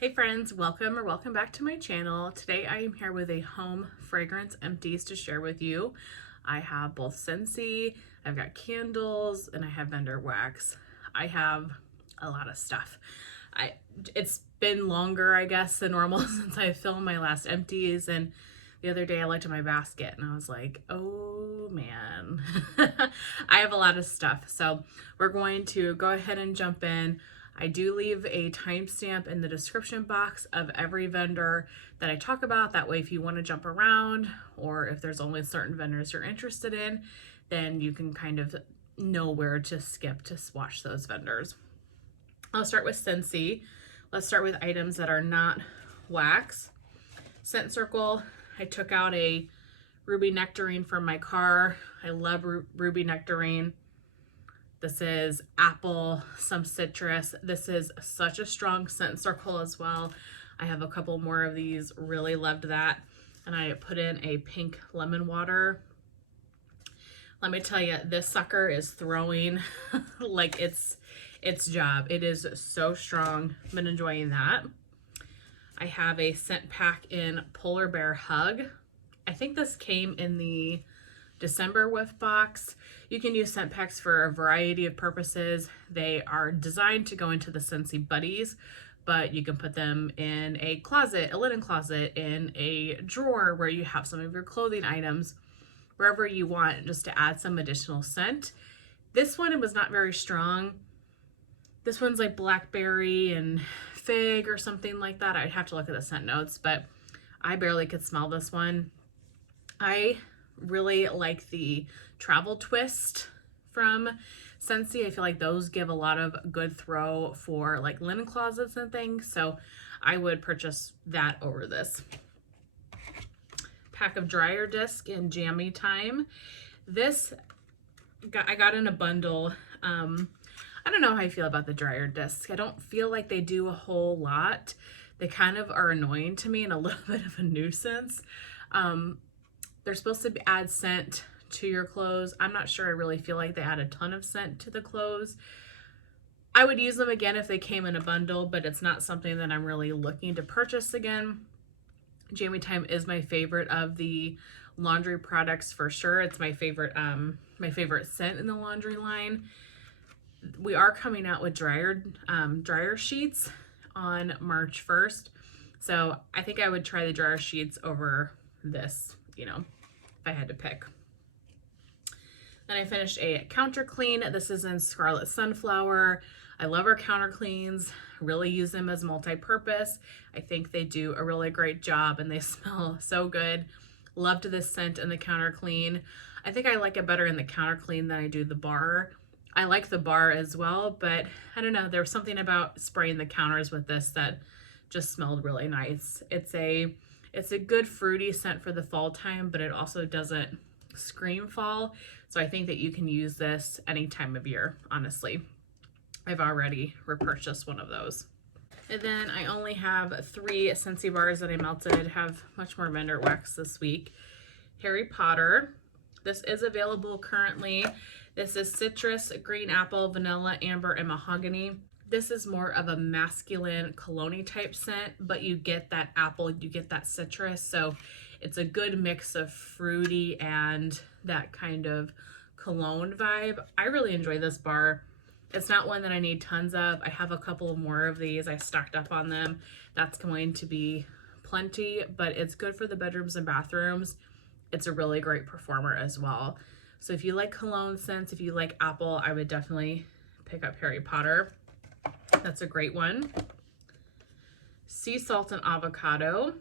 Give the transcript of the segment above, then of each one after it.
Hey friends, welcome back to my channel. Today I am here with a home fragrance empties to share with you. I have both Scentsy, I've got candles, and I have vendor wax. I have a lot of stuff. It's been longer, I guess, than normal since I filmed my last empties, and the other day I looked at my basket and I was like, oh man, I have a lot of stuff. So we're going to go ahead and jump in. I do leave a timestamp in the description box of every vendor that I talk about. That way, if you want to jump around or if there's only certain vendors you're interested in, then you can kind of know where to skip to watch those vendors. I'll start with Scentsy. Let's start with items that are not wax. Scent Circle, I took out a ruby nectarine from my car. I love ruby nectarine. This is apple, some citrus. This is such a strong scent circle as well. I have a couple more of these, really loved that. And I put in a pink lemon water. Let me tell you, this sucker is throwing like its job. It is so strong. I've been enjoying that. I have a scent pack in Polar Bear Hug. I think this came in the December whiff box. You can use scent packs for a variety of purposes. They are designed to go into the Scentsy buddies, but you can put them in a closet, a linen closet, in a drawer where you have some of your clothing items, wherever you want, just to add some additional scent. This one, it was not very strong. This one's like blackberry and fig or something like that. I'd have to look at the scent notes, but I barely could smell this one. I really like the travel twist from Scentsy. I feel like those give a lot of good throw for like linen closets and things, so I would purchase that over this. Pack of dryer disc in Jammy Time. This I got in a bundle. I don't know how I feel about the dryer discs. I don't feel like they do a whole lot. They kind of are annoying to me and a little bit of a nuisance. They're supposed to add scent to your clothes. I'm not sure I really feel like they add a ton of scent to the clothes. I would use them again if they came in a bundle, but it's not something that I'm really looking to purchase again. Jammy Time is my favorite of the laundry products for sure. It's my favorite scent in the laundry line. We are coming out with dryer sheets on March 1st. So I think I would try the dryer sheets over this, you know, if I had to pick. Then I finished a counter clean. This is in Scarlet Sunflower. I love our counter cleans, really use them as multi-purpose. I think they do a really great job and they smell so good. Loved this scent in the counter clean. I think I like it better in the counter clean than I do the bar. I like the bar as well, but I don't know, there was something about spraying the counters with this that just smelled really nice. It's a good fruity scent for the fall time, but it also doesn't scream fall. So I think that you can use this any time of year, honestly. I've already repurchased one of those. And then I only have 3 Scentsy bars that I melted. Have much more vendor wax this week. Harry Potter. This is available currently. This is citrus, green apple, vanilla, amber, and mahogany. This is more of a masculine cologne type scent, but you get that apple, you get that citrus. So it's a good mix of fruity and that kind of cologne vibe. I really enjoy this bar. It's not one that I need tons of. I have a couple more of these. I stocked up on them. That's going to be plenty, but it's good for the bedrooms and bathrooms. It's a really great performer as well. So if you like cologne scents, if you like apple, I would definitely pick up Harry Potter. That's a great one. Sea salt and avocado.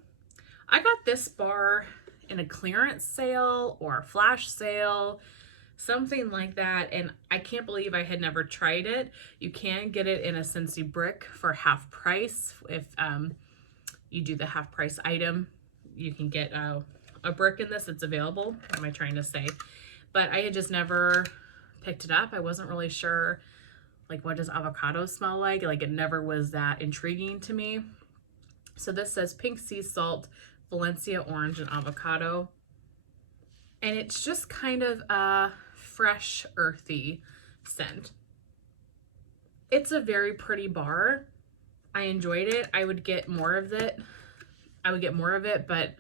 I got this bar in a clearance sale or a flash sale, something like that, and I can't believe I had never tried it. You can get it in a Scentsy brick for half price. If you do the half price item, you can get a brick in this. It's available. What am I trying to say? But I had just never picked it up. I wasn't really sure, like, what does avocado smell like? Like, it never was that intriguing to me. So this says pink sea salt, Valencia orange, and avocado. And it's just kind of a fresh, earthy scent. It's a very pretty bar. I enjoyed it. I would get more of it. But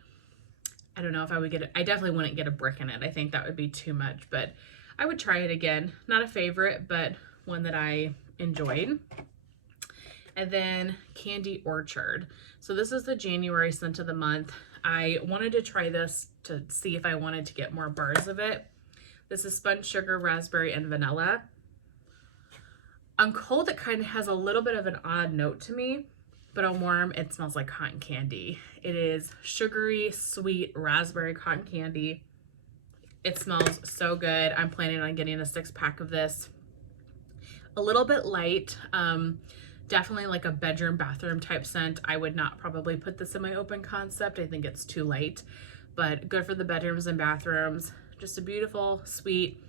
I don't know if I would get it. I definitely wouldn't get a brick in it. I think that would be too much, but I would try it again. Not a favorite, but one that I enjoyed. And then Candy Orchard. So this is the January scent of the month. I wanted to try this to see if I wanted to get more bars of it. This is Spun Sugar, Raspberry, and Vanilla. On cold, it kind of has a little bit of an odd note to me, but on warm, it smells like cotton candy. It is sugary, sweet, raspberry cotton candy. It smells so good. I'm planning on getting a 6-pack of this. A little bit light. Definitely like a bedroom, bathroom type scent. I would not probably put this in my open concept. I think it's too light, but good for the bedrooms and bathrooms. Just a beautiful, sweet,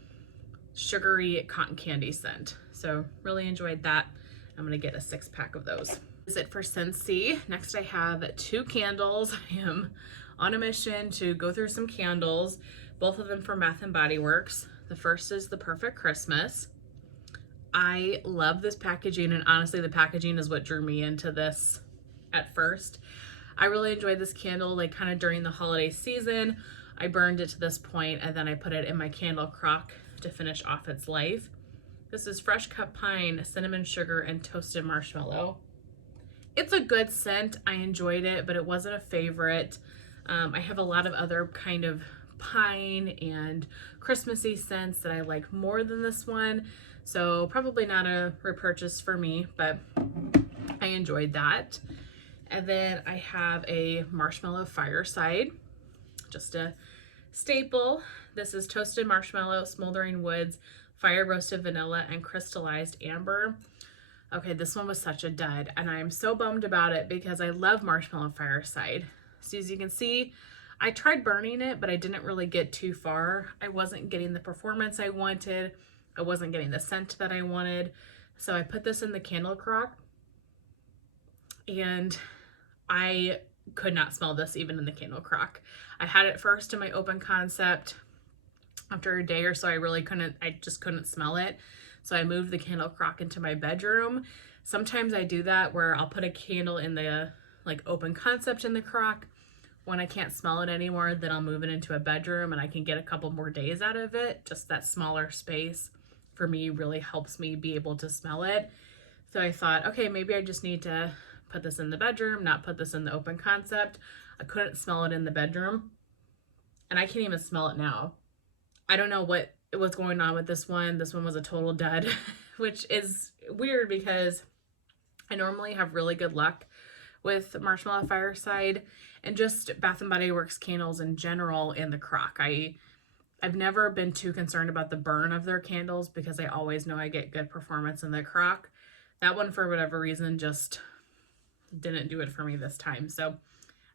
sugary cotton candy scent. So really enjoyed that. I'm gonna get a 6-pack of those. Is it for Scentsy. Next I have 2 candles. I am on a mission to go through some candles, both of them from Bath & Body Works. The first is the Perfect Christmas. I love this packaging, and honestly the packaging is what drew me into this at first. I really enjoyed this candle like kind of during the holiday season. I burned it to this point and then I put it in my candle crock to finish off its life. This is fresh cut pine, cinnamon sugar, and toasted marshmallow. It's a good scent. I enjoyed it, but it wasn't a favorite. I have a lot of other kind of pine and Christmassy scents that I like more than this one. So probably not a repurchase for me, but I enjoyed that. And then I have a Marshmallow Fireside, just a staple. This is toasted marshmallow, smoldering woods, fire roasted vanilla, and crystallized amber. Okay, this one was such a dud, and I'm so bummed about it because I love Marshmallow Fireside. So as you can see, I tried burning it, but I didn't really get too far. I wasn't getting the performance I wanted. I wasn't getting the scent that I wanted. So I put this in the candle crock, and I could not smell this even in the candle crock. I had it first in my open concept. After a day or so, I just couldn't smell it. So I moved the candle crock into my bedroom. Sometimes I do that where I'll put a candle in the like open concept in the crock. When I can't smell it anymore, then I'll move it into a bedroom and I can get a couple more days out of it. Just that smaller space for me really helps me be able to smell it. So I thought, okay, maybe I just need to put this in the bedroom, not put this in the open concept. I couldn't smell it in the bedroom, and I can't even smell it now. I don't know what was going on with this one. This one was a total dud, which is weird because I normally have really good luck with Marshmallow Fireside and just Bath & Body Works candles in general in the crock. I've never been too concerned about the burn of their candles because I always know I get good performance in the crock. That one, for whatever reason, just didn't do it for me this time. So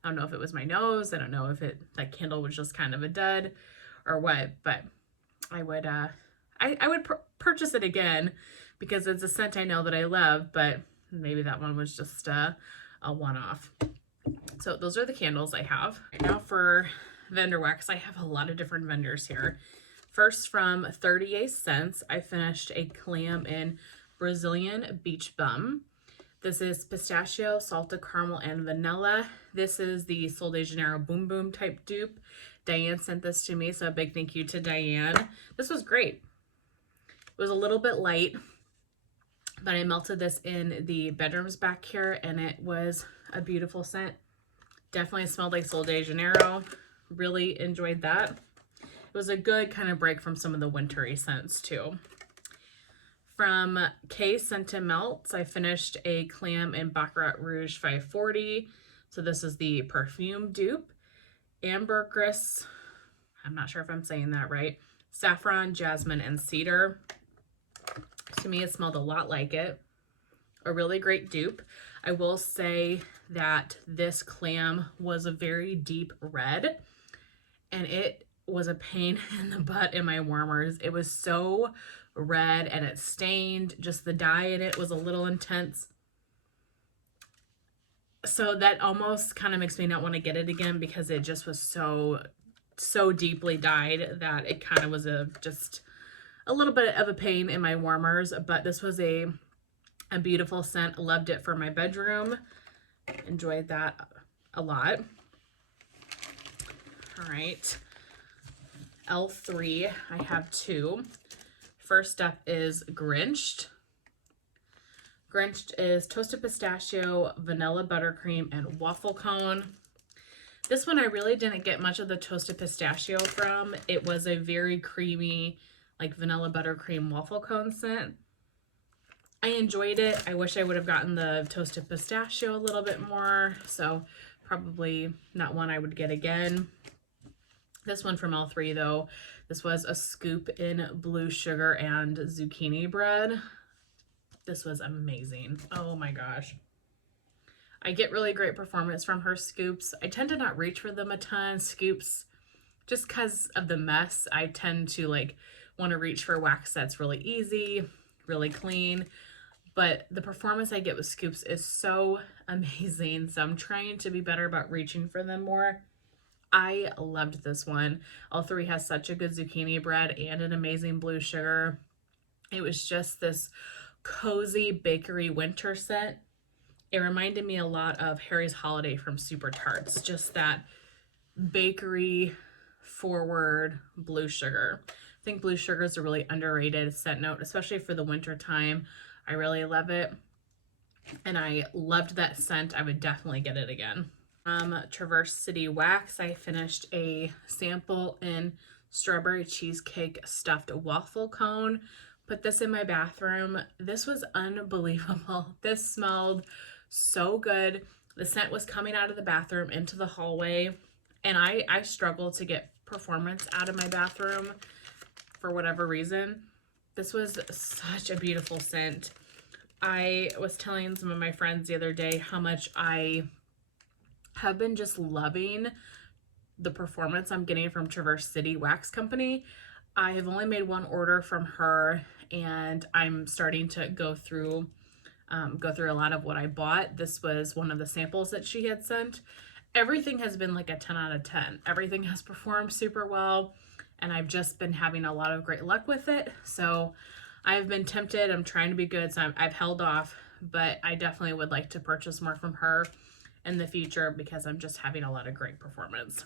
I don't know if it was my nose. I don't know if that candle was just kind of a dud or what, but I would purchase it again because it's a scent I know that I love, but maybe that one was just a one-off. So those are the candles I have. Right now for vendor wax, I have a lot of different vendors here. First, from 38 cents, I finished a clam in Brazilian Beach Bum. This is pistachio, salted caramel, and vanilla. This is the Sol de Janeiro Boom Boom type dupe. Diane sent this to me, so a big thank you to Diane. This was great. It was a little bit light, but I melted this in the bedrooms back here, and it was a beautiful scent. Definitely smelled like Sol de Janeiro. Really enjoyed that. It was a good kind of break from some of the wintry scents too. From Kae Scented Melts, I finished a clam in Baccarat Rouge 540. So this is the perfume dupe. Ambergris, I'm not sure if I'm saying that right. Saffron, jasmine, and cedar. To me, it smelled a lot like it. A really great dupe. I will say that this clam was a very deep red, and it was a pain in the butt in my warmers. It was so red and it stained. Just the dye in it was a little intense. So that almost kind of makes me not want to get it again because it just was so deeply dyed that it kind of was just a little bit of a pain in my warmers. But this was a A beautiful scent. Loved it for my bedroom. Enjoyed that a lot. All right. L3, I have 2. First up is Grinched. Grinched is toasted pistachio, vanilla buttercream, and waffle cone. This one I really didn't get much of the toasted pistachio from. It was a very creamy, like vanilla buttercream waffle cone scent. I enjoyed it. I wish I would have gotten the toasted pistachio a little bit more, so probably not one I would get again. This one from L3 though, this was a scoop in blue sugar and zucchini bread. This was amazing. Oh my gosh. I get really great performance from her scoops. I tend to not reach for them a ton. Scoops, just because of the mess, I tend to like want to reach for wax that's really easy, really clean. But the performance I get with scoops is so amazing. So I'm trying to be better about reaching for them more. I loved this one. L3 has such a good zucchini bread and an amazing blue sugar. It was just this cozy bakery winter scent. It reminded me a lot of Harry's Holiday from Super Tarts. Just that bakery forward blue sugar. I think blue sugar is a really underrated scent note, especially for the winter time. I really love it. And I loved that scent. I would definitely get it again. Traverse City Wax, I finished a sample in strawberry cheesecake stuffed waffle cone. Put this in my bathroom. This was unbelievable. This smelled so good. The scent was coming out of the bathroom into the hallway, and I struggle to get performance out of my bathroom for whatever reason. This was such a beautiful scent. I was telling some of my friends the other day how much I have been just loving the performance I'm getting from Traverse City Wax Company. I have only made one order from her, and I'm starting to go through a lot of what I bought. This was one of the samples that she had sent. Everything has been like a 10 out of 10. Everything has performed super well, and I've just been having a lot of great luck with it. So I've been tempted. I'm trying to be good, so I've held off, but I definitely would like to purchase more from her in the future because I'm just having a lot of great performance.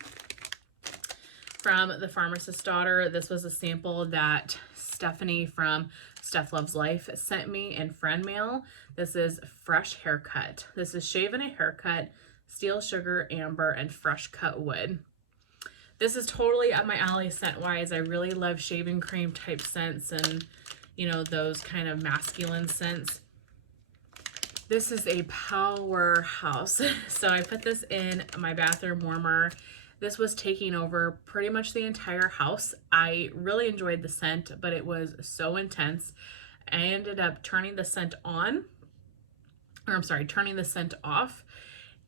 From the Pharmacist Daughter, this was a sample that Stephanie from Steph Loves Life sent me in friend mail. This is Fresh Haircut. This is Shave and a Haircut, Steel Sugar, Amber, and Fresh Cut Wood. This is totally up my alley scent-wise. I really love shaving cream type scents and, you know, those kind of masculine scents. This is a powerhouse. So I put this in my bathroom warmer. This was taking over pretty much the entire house. I really enjoyed the scent, but it was so intense. I ended up turning the scent on, or I'm sorry, turning the scent off,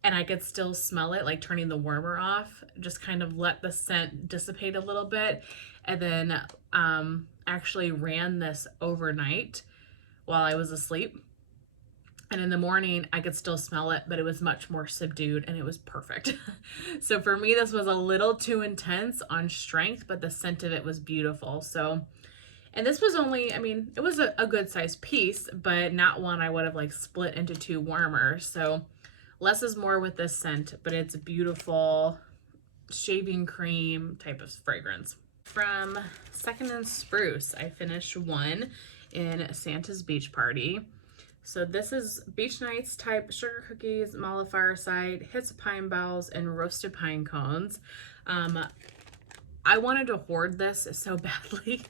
and I could still smell it, like turning the warmer off, just kind of let the scent dissipate a little bit, and then actually ran this overnight while I was asleep. And in the morning, I could still smell it, but it was much more subdued, and it was perfect. So for me, this was a little too intense on strength, but the scent of it was beautiful. So, and this was only, I mean, it was a good sized piece, but not one I would have like split into 2 warmers. So less is more with this scent, but it's a beautiful shaving cream type of fragrance. From Second and Spruce, I finished one in Santa's Beach Party. So this is Beach Nights type sugar cookies, Mala Fireside, hits of pine boughs, and roasted pine cones. I wanted to hoard this so badly,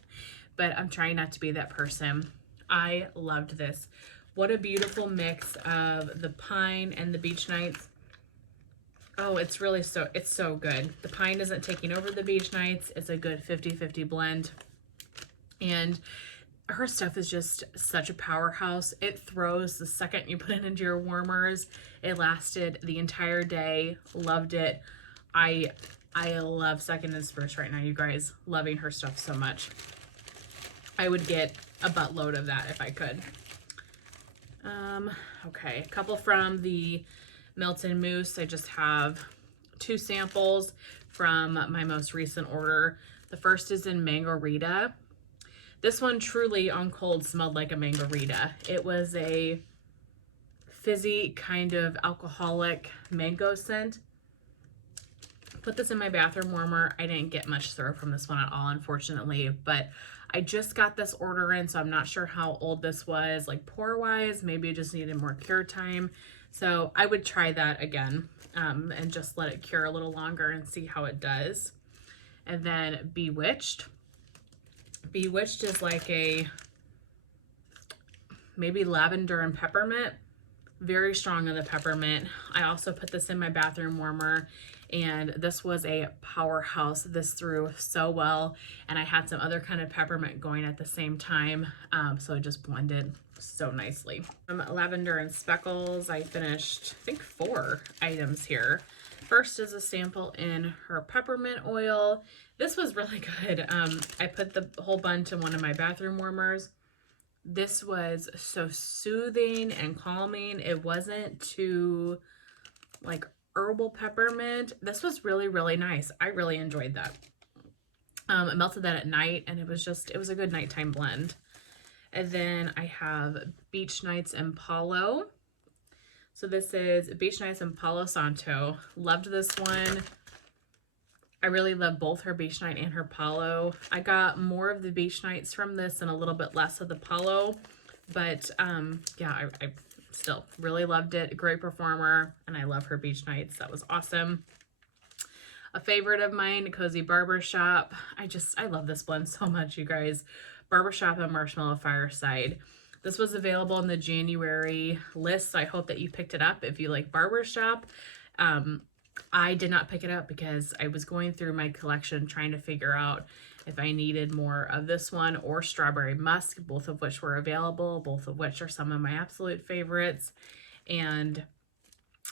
but I'm trying not to be that person. I loved this. What a beautiful mix of the pine and the Beach Nights. Oh, it's really it's so good. The pine isn't taking over the Beach Nights. It's a good 50-50 blend. And her stuff is just such a powerhouse. It throws the second you put it into your warmers. It lasted the entire day. Loved it. I love Second and Spruce right now, you guys. Loving her stuff so much. I would get a buttload of that if I could. Okay, a couple from the Melt and Mousse. I just have 2 samples from my most recent order. The first is in Mango-Rita. This one truly on cold smelled like a Mango-Rita. It was a fizzy kind of alcoholic mango scent. Put this in my bathroom warmer. I didn't get much throw from this one at all, unfortunately, but I just got this order in, so I'm not sure how old this was, like pore wise. Maybe it just needed more cure time. So I would try that again and just let it cure a little longer and see how it does. And then Bewitched. Bewitched is like a maybe lavender and peppermint. Very strong on the peppermint. I also put this in my bathroom warmer, and this was a powerhouse. This threw so well, and I had some other kind of peppermint going at the same time, so it just blended so nicely. Lavender and Speckles, I finished, I think, 4 items here. First is a sample in her peppermint oil. This was really good. I put the whole bunch in one of my bathroom warmers. This was so soothing and calming. It wasn't too like herbal peppermint. This was really, really nice. I really enjoyed that. I melted that at night, and it was a good nighttime blend. And then I have Beach Nights and Palo. So this is Beach Nights and Palo Santo. Loved this one. I really love both her Beach Night and her Palo. I got more of the Beach Nights from this and a little bit less of the Palo. But yeah, I still really loved it. Great performer, and I love her Beach Nights. That was awesome. A favorite of mine, Cozy Barbershop. I love this blend so much, you guys. Barbershop and Marshmallow Fireside. This was available in the January list, so I hope that you picked it up if you like Barbershop. I did not pick it up because I was going through my collection trying to figure out if I needed more of this one or Strawberry Musk, both of which were available, both of which are some of my absolute favorites. And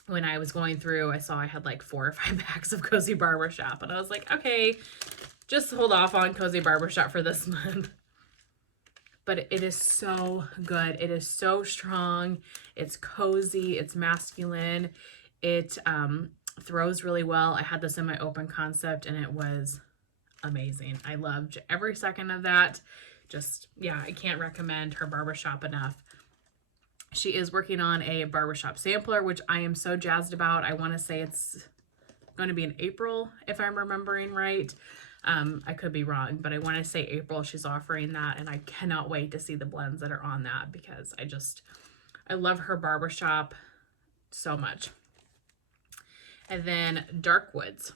when I was going through, I saw I had like 4 or 5 packs of Cozy Barbershop, and I was like, okay, just hold off on Cozy Barbershop for this month. But it is so good. It is so strong. It's cozy. It's masculine. It throws really well. I had this in my open concept, and it was amazing. I loved every second of that. Just, yeah, I can't recommend her Barbershop enough. She is working on a Barbershop sampler, which I am so jazzed about. I want to say it's going to be in April, if I'm remembering right. I could be wrong, but I want to say April she's offering that, and I cannot wait to see the blends that are on that because I love her Barbershop so much. And then Dark Woods.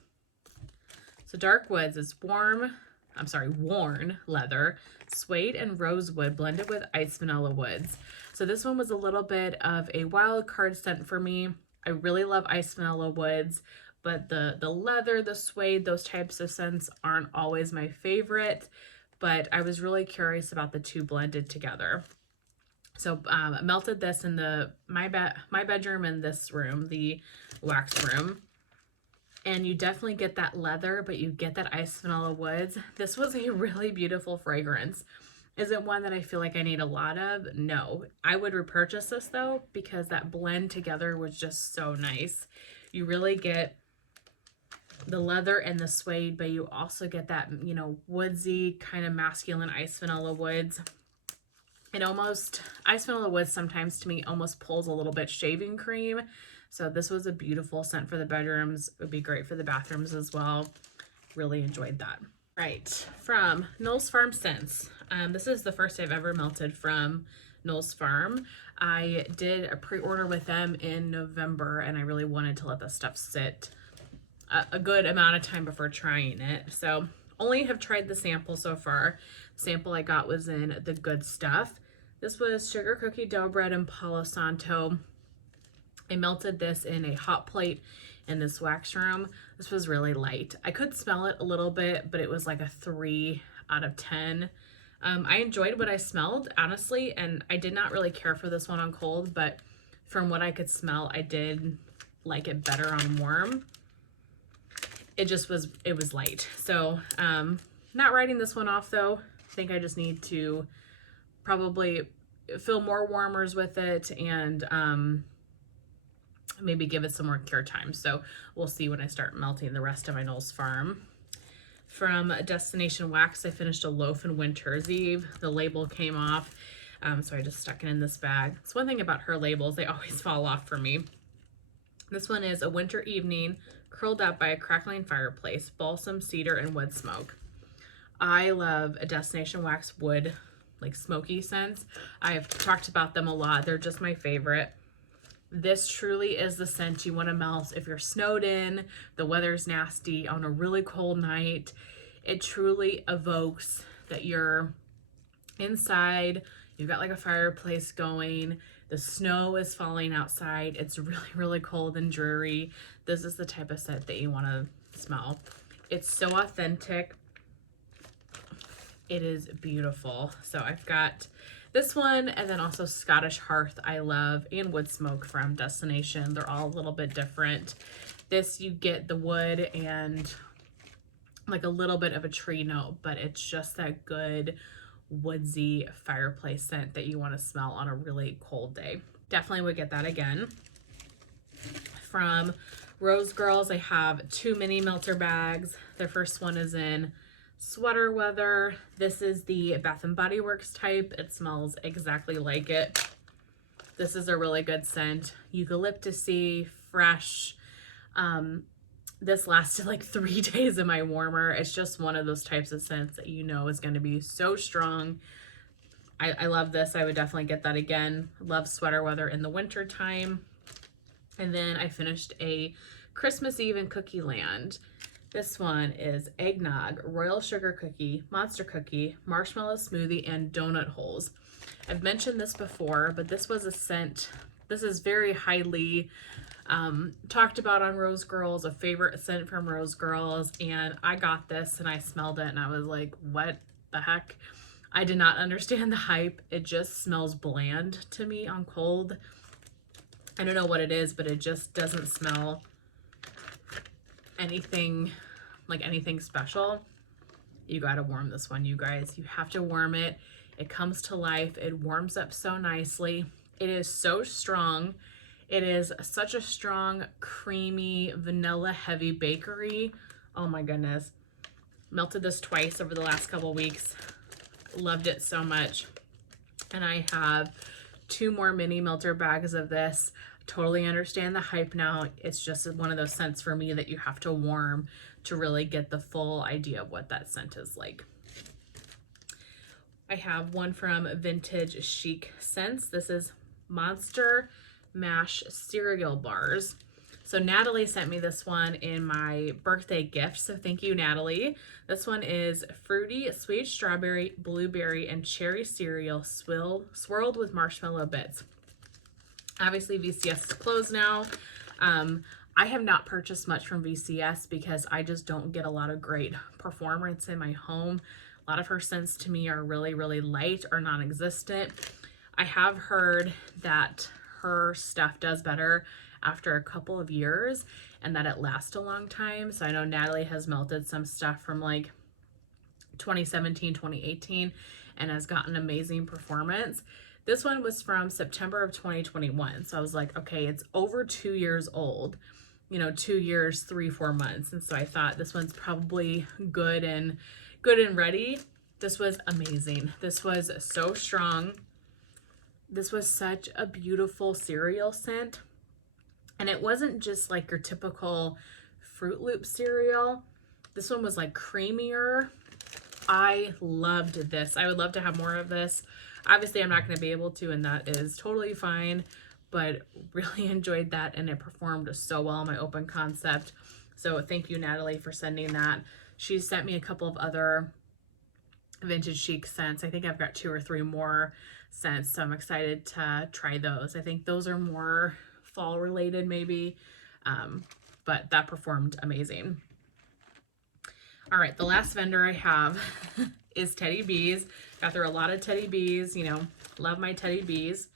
So Dark Woods is worn leather, suede and rosewood blended with ice vanilla woods. So this one was a little bit of a wild card scent for me. I really love ice vanilla woods, but the leather, the suede, those types of scents aren't always my favorite, but I was really curious about the two blended together. So I melted this in my bedroom and this room, the wax room. And you definitely get that leather, but you get that ice vanilla woods. This was a really beautiful fragrance. Is it one that I feel like I need a lot of? No. I would repurchase this though, because that blend together was just so nice. You really get the leather and the suede, but you also get that, you know, woodsy kind of masculine ice vanilla woods. It almost, ice vanilla woods sometimes to me almost pulls a little bit shaving cream. So this was a beautiful scent for the bedrooms. It would be great for the bathrooms as well. Really enjoyed that. Right, from Knowles Farm Scents. This is the first I've ever melted from Knowles Farm. I did a pre-order with them in November, and I really wanted to let this stuff sit a good amount of time before trying it. So only have tried the sample so far. The sample I got was in the Good Stuff. This was Sugar Cookie Dough Bread and Palo Santo. I melted this in a hot plate in this wax room. This was really light. I could smell it a little bit, but it was like a 3 out of 10. I enjoyed what I smelled, honestly, and I did not really care for this one on cold, but from what I could smell, I did like it better on warm. It was light. So not writing this one off though. I think I just need to probably fill more warmers with it and maybe give it some more cure time. So we'll see when I start melting the rest of my Knowles Farm. From Destination Wax, I finished a Loaf and Winter's Eve. The label came off. So I just stuck it in this bag. It's one thing about her labels, they always fall off for me. This one is A Winter Evening, Curled Up by a Crackling Fireplace, Balsam, Cedar, and Wood Smoke. I love a Destination Wax wood, like smoky scents. I have talked about them a lot. They're just my favorite. This truly is the scent you want to melt if you're snowed in, the weather's nasty, on a really cold night. It truly evokes that you're inside, you've got like a fireplace going, the snow is falling outside, it's really, really cold and dreary. This is the type of scent that you want to smell. It's so authentic. It is beautiful. So I've got this one, and then also Scottish Hearth I love, and Wood Smoke from Destination. They're all a little bit different. This, you get the wood and like a little bit of a tree note, but it's just that good woodsy fireplace scent that you want to smell on a really cold day. Definitely would get that again. From Rose Girls, I have 2 mini melter bags. The first one is in Sweater Weather. This is the Bath & Body Works type. It smells exactly like it. This is a really good scent. Eucalyptusy, fresh. This lasted like 3 days in my warmer. It's just one of those types of scents that you know is going to be so strong. I love this. I would definitely get that again. Love Sweater Weather in the winter time. And then I finished a Christmas Eve in Cookie Land. This one is Eggnog, Royal Sugar Cookie, Monster Cookie, Marshmallow Smoothie, and Donut Holes. I've mentioned this before, but this was a scent. This is very highly talked about on Rose Girls, a favorite scent from Rose Girls, and I got this and I smelled it and I was like, what the heck? I did not understand the hype. It just smells bland to me on cold. I don't know what it is, but it just doesn't smell anything like anything special. You gotta warm this one, you guys. You have to warm it. It comes to life. It warms up so nicely. It is so strong. It is such a strong, creamy, vanilla heavy bakery. Oh my goodness. Melted this twice over the last couple weeks. Loved it so much. And I have 2 more mini melter bags of this. Totally understand the hype now. It's just one of those scents for me that you have to warm to really get the full idea of what that scent is like. I have one from Vintage Chic Scents. This is Monster Mash cereal bars. So Natalie sent me this one in my birthday gift, so thank you, Natalie. This one is fruity, sweet strawberry, blueberry, and cherry cereal swirled with marshmallow bits. Obviously VCS is closed now. I have not purchased much from VCS because I just don't get a lot of great performance in my home. A lot of her scents to me are really, really light or non-existent. I have heard that her stuff does better after a couple of years and that it lasts a long time. So I know Natalie has melted some stuff from like 2017, 2018 and has gotten amazing performance. This one was from September of 2021. So I was like, okay, it's over 2 years old, you know, 2 years, 3-4 months. And so I thought this one's probably good and ready. This was amazing. This was so strong. This was such a beautiful cereal scent. And it wasn't just like your typical Fruit Loop cereal. This one was like creamier. I loved this. I would love to have more of this. Obviously, I'm not going to be able to, and that is totally fine, but really enjoyed that, and it performed so well in my open concept. So thank you, Natalie, for sending that. She sent me a couple of other Vintage Chic scents. I think I've got 2 or 3 more scents, so I'm excited to try those. I think those are more fall related maybe, but that performed amazing. All right, the last vendor I have is Teddy Bees. Got through a lot of Teddy Bees, you know, love my Teddy Bees.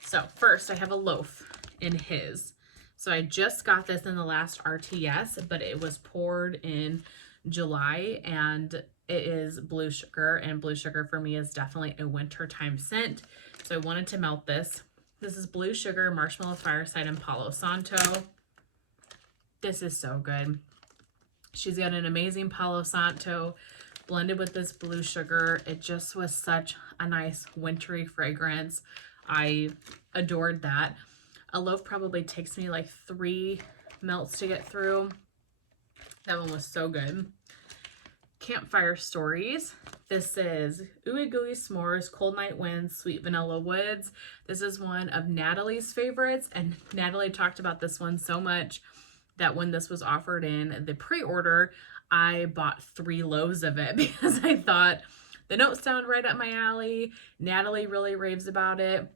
So first I have a loaf in his. So I just got this in the last RTS, but it was poured in July, and it is Blue Sugar, and Blue Sugar for me is definitely a wintertime scent. So I wanted to melt this. This is Blue Sugar, Marshmallow Fireside, and Palo Santo. This is so good. She's got an amazing Palo Santo blended with this blue sugar. It just was such a nice wintry fragrance. I adored that. A loaf probably takes me like 3 melts to get through. That one was so good. Campfire Stories. This is Ooey Gooey S'mores, Cold Night Winds, Sweet Vanilla Woods. This is one of Natalie's favorites, and Natalie talked about this one so much that when this was offered in the pre-order, I bought 3 loaves of it because I thought the notes sound right up my alley. Natalie really raves about it.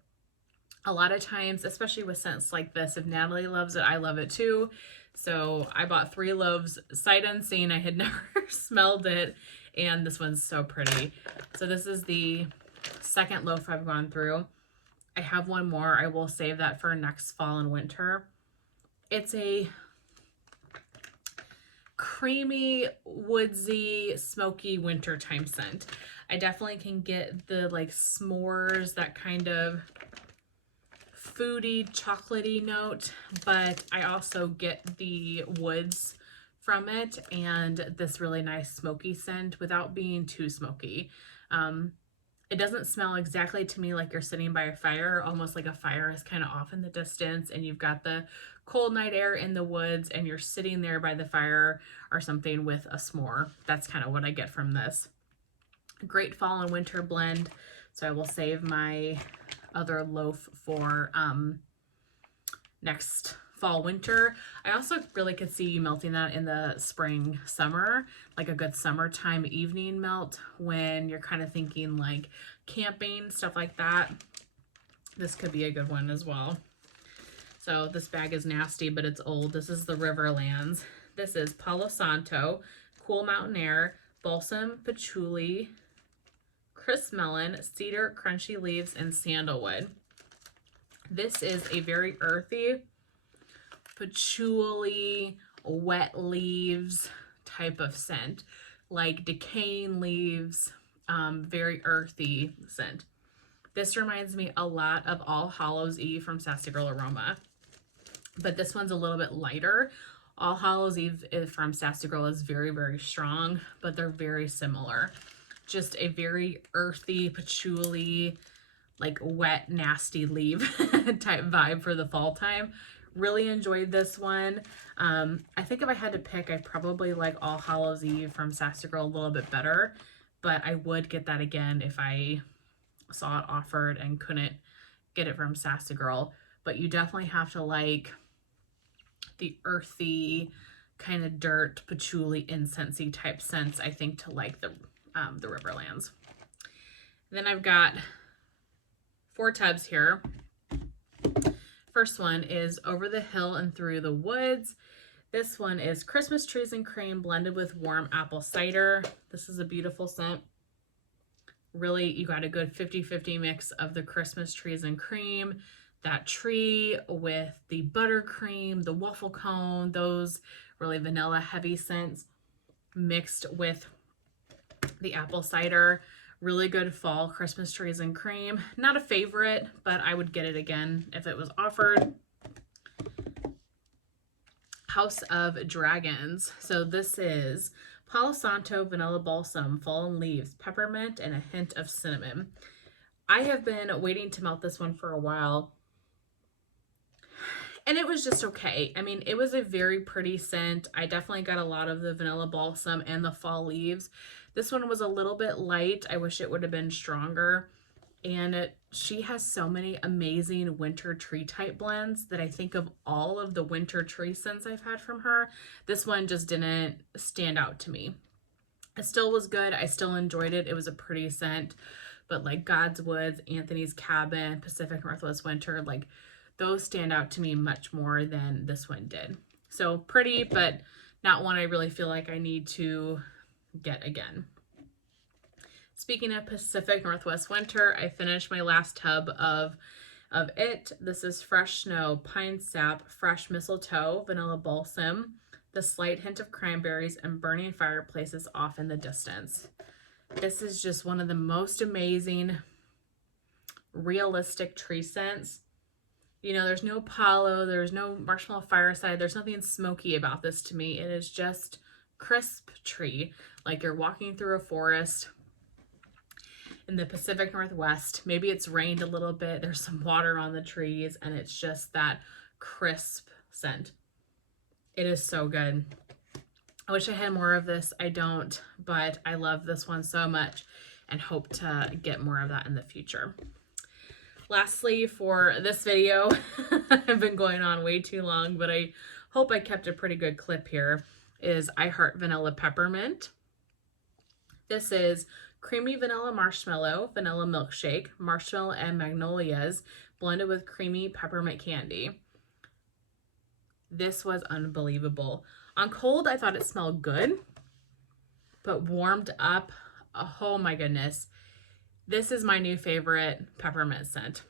A lot of times, especially with scents like this, if Natalie loves it, I love it too. So I bought 3 loaves, sight unseen. I had never smelled it, and this one's so pretty. So this is the second loaf I've gone through. I have one more. I will save that for next fall and winter. It's a creamy, woodsy, smoky wintertime scent. I definitely can get the like s'mores, that kind of foodie, chocolatey note, but I also get the woods from it and this really nice smoky scent without being too smoky. It doesn't smell exactly to me like you're sitting by a fire, almost like a fire is kind of off in the distance and you've got the cold night air in the woods and you're sitting there by the fire or something with a s'more. That's kind of what I get from this. Great fall and winter blend. So I will save my other loaf for next fall winter. I also really could see you melting that in the spring summer, like a good summertime evening melt when you're kind of thinking like camping, stuff like that. This could be a good one as well. So this bag is nasty, but it's old. This is the Riverlands. This is Palo Santo, Cool Mountain Air, Balsam Patchouli, Crisp Melon, Cedar, Crunchy Leaves, and Sandalwood. This is a very earthy, patchouli, wet leaves type of scent, like decaying leaves, very earthy scent. This reminds me a lot of All Hallows Eve from Sassy Girl Aroma, but this one's a little bit lighter. All Hallows Eve from Sassy Girl is very, very strong, but they're very similar. Just a very earthy, patchouli, like wet, nasty leaf type vibe for the fall time. Really enjoyed this one. I think if I had to pick, I probably like All Hallows Eve from Sassy Girl a little bit better, but I would get that again if I saw it offered and couldn't get it from Sassy Girl. But you definitely have to like the earthy, kind of dirt, patchouli, incensey type scents, I think, to like the Riverlands. Then I've got 4 tubs here. First one is Over the Hill and Through the Woods. This one is Christmas Trees and Cream blended with warm apple cider. This is a beautiful scent. Really, you got a good 50-50 mix of the Christmas trees and cream, that tree with the buttercream, the waffle cone, those really vanilla heavy scents mixed with the apple cider. Really good fall Christmas trees and cream. Not a favorite, but I would get it again if it was offered. House of Dragons. So this is Palo Santo, Vanilla Balsam, Fallen Leaves, Peppermint, and a hint of cinnamon. I have been waiting to melt this one for a while, and it was just okay. I mean, it was a very pretty scent. I definitely got a lot of the Vanilla Balsam and the Fall Leaves. This one was a little bit light. I wish it would have been stronger. And she has so many amazing winter tree type blends that I think of all of the winter tree scents I've had from her, this one just didn't stand out to me. It still was good. I still enjoyed it. It was a pretty scent, but like God's Woods, Anthony's Cabin, Pacific Northwest Winter, like those stand out to me much more than this one did. So pretty, but not one I really feel like I need to get again. Speaking of Pacific Northwest Winter, I finished my last tub of it. This is Fresh Snow, Pine Sap, Fresh Mistletoe, Vanilla Balsam, the slight hint of cranberries, and burning fireplaces off in the distance. This is just one of the most amazing, realistic tree scents. You know, there's no Apollo, there's no Marshmallow Fireside, there's nothing smoky about this to me. It is just crisp tree, like you're walking through a forest in the Pacific Northwest. Maybe it's rained a little bit, there's some water on the trees, and it's just that crisp scent. It is so good. I wish I had more of this. I don't, but I love this one so much and hope to get more of that in the future. Lastly, for this video, I've been going on way too long, but I hope I kept a pretty good clip here, is I Heart Vanilla Peppermint. This is creamy vanilla marshmallow, vanilla milkshake, marshmallow and magnolias blended with creamy peppermint candy. This was unbelievable. On cold, I thought it smelled good, but warmed up, oh my goodness. This is my new favorite peppermint scent.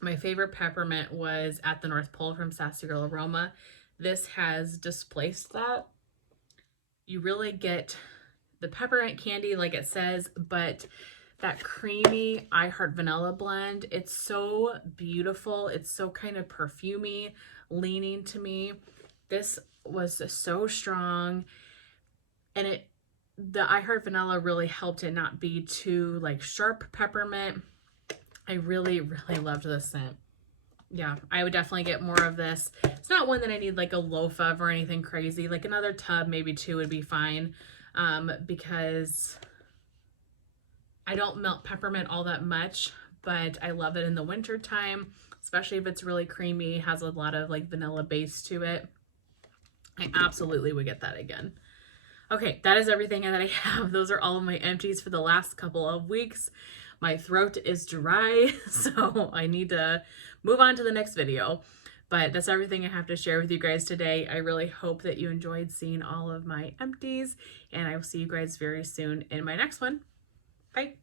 My favorite peppermint was At the North Pole from Sassy Girl Aroma. This has displaced that. You really get the peppermint candy like it says, but that creamy I Heart Vanilla blend, it's so beautiful. It's so kind of perfumey, leaning to me. This was so strong, and the I Heart Vanilla really helped it not be too like sharp peppermint. I really, really loved this scent. Yeah, I would definitely get more of this. It's not one that I need like a loaf of or anything crazy. Like another tub, maybe 2 would be fine, because I don't melt peppermint all that much, but I love it in the winter time, especially if it's really creamy, has a lot of like vanilla base to it. I absolutely would get that again. Okay, that is everything that I have. Those are all of my empties for the last couple of weeks. My throat is dry, so I need to move on to the next video. But that's everything I have to share with you guys today. I really hope that you enjoyed seeing all of my empties, and I will see you guys very soon in my next one. Bye.